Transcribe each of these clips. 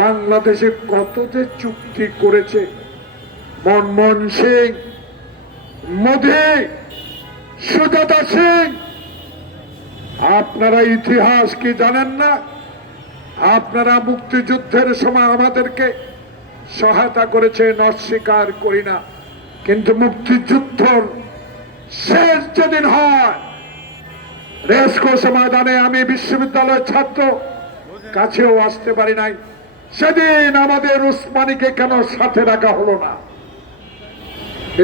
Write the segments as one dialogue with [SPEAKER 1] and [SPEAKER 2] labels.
[SPEAKER 1] বাংলাদেশে কত যে চুক্তি করেছে। মনমোহন সিং, মোদী, সুজাতা সিং, আপনারা ইতিহাস কি জানেন না? আপনারা মুক্তিযুদ্ধের সময় আমাদেরকে সহায়তা করেছেন অস্বীকার করি না। কিন্তু মুক্তিযুদ্ধ শেষ যেদিন হয়, রেসকোর্স ময়দানে আমি বিশ্ববিদ্যালয়ের ছাত্র কাছেও আসতে পারি নাই। সেদিন আমাদের উসমানীকে কেন সাথে রাখা হলো না?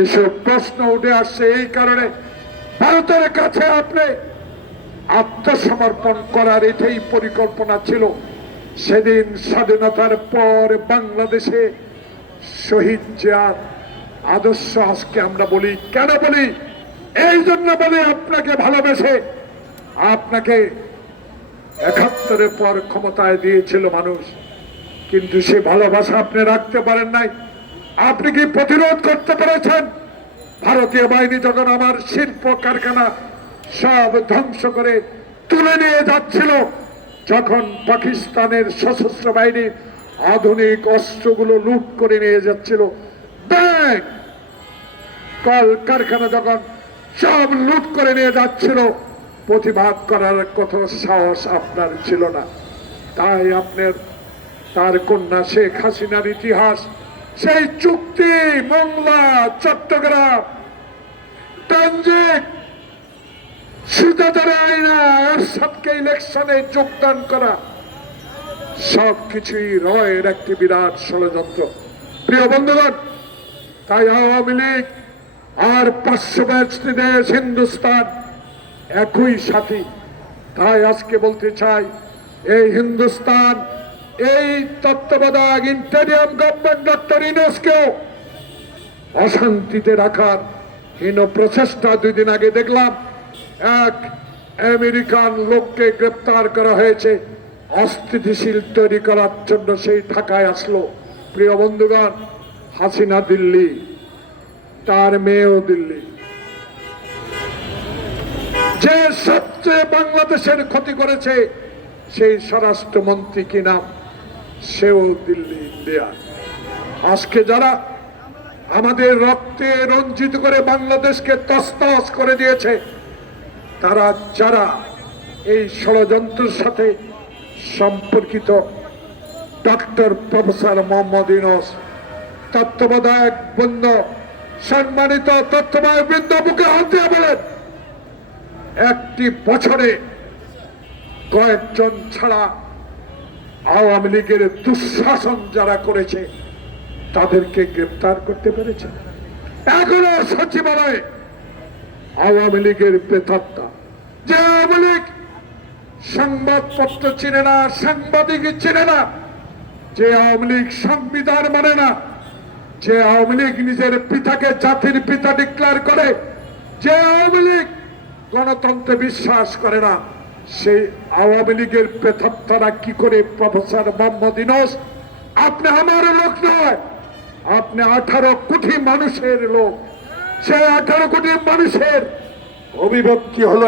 [SPEAKER 1] এসব প্রশ্ন উঠে আসছে এই কারণে ভারতের কাছে আপনি আত্মসমর্পণ করার এটাই পরিকল্পনা ছিল। সেদিন স্বাধীনতার পর বাংলাদেশে শহীদ জিয়ার আদর্শ আজকে আমরা বলি, কেন বলি? এই জন্য বলি আপনাকে ভালোবেসে আপনাকে একাত্তরের পর ক্ষমতায় দিয়েছিল মানুষ। কিন্তু সে ভালোবাসা আপনি রাখতে পারেন নাই। আপনি কি প্রতিরোধ করতে পেরেছেন? ভারতীয় বাহিনী যখন আমার শিল্প কারখানা সব ধ্বংস করে তুলে নিয়ে যাচ্ছিল, যখন পাকিস্তানের সশস্ত্র বাহিনী আধুনিক অস্ত্রগুলো লুট করে নিয়ে যাচ্ছিল কল কারখানা যখন সব লুট করে নিয়ে যাচ্ছিল প্রতিবাদ করার কত সাহস আপনার ছিল না। তাই আপনার, তার কন্যা শেখ হাসিনার ইতিহাস, সেই চুক্তি মোংলা, চট্টগ্রাম ইলেকশনে যোগদান করা। একটি বিরাট ষড়যন্ত্র। প্রিয় তাই আর দেশ হিন্দুস্তান একই সাথী। তাই আজকে বলতে চাই, এই হিন্দুস্তান, এই তত্ত্বাবধায়ক ইন্টারিয়াম গভর্নমেন্ট ডক্টর ইউনেস্কো অশান্তিতে রাখার হীন প্রচেষ্টা দুই দিন আগে দেখলাম। এক আমেরিকান লোককে গ্রেপ্তার করা হয়েছে, অস্থিতিশীল তৈরি করার জন্য সেই ঢাকায় আসলো। প্রিয় বন্ধুগণ, হাসিনা দিল্লি, তার মেয়েও দিল্লি। যে সবচেয়ে বাংলাদেশের ক্ষতি করেছে সেই স্বরাষ্ট্রমন্ত্রী কি নাম? সেও দিল্লি, ইন্ডিয়া। আজকে যারা আমাদের রক্তে রঞ্জিত করে বাংলাদেশকে তস্তস করে দিয়েছে, তারা যারা এই ষড়যন্ত্রের সাথে সম্পর্কিত ডক্টর প্রফেসর মোহাম্মদ ইউনুস, তত্ত্বাবধায়ক বৃন্দ, সম্মানিত তত্ত্বাবধায়ক বৃন্দ বুকে হাত দিয়ে বলেন। একটি বছরে কয়েকজন ছাড়া আওয়ামী লীগের দুঃশাসন যারা করেছে, তাদেরকে গ্রেপ্তার করতে পেরেছে। এখনও সচিবালয়ে আওয়ামী লীগের প্রেতাত্মা যে আওয়ামী লীগ সংবাদপত্র চিনে না, সাংবাদিক চিনে না, যে আওয়ামী লীগ সংবিধান মানে না, যে আওয়ামী লীগ নিজের পিতাকে জাতির পিতা ডিক্লেয়ার করে, যে আওয়ামী লীগ গণতন্ত্রে বিশ্বাস করে না। সেই আওয়ামী লীগের প্রেতাত্মারা কি করে প্রফেসর মোহাম্মদ ইনস আপনি আমার লোক নয়, আপনি আঠারো কোটি মানুষের লোক। সেই আঠারো কোটি মানুষের অভিব্যক্তি হলো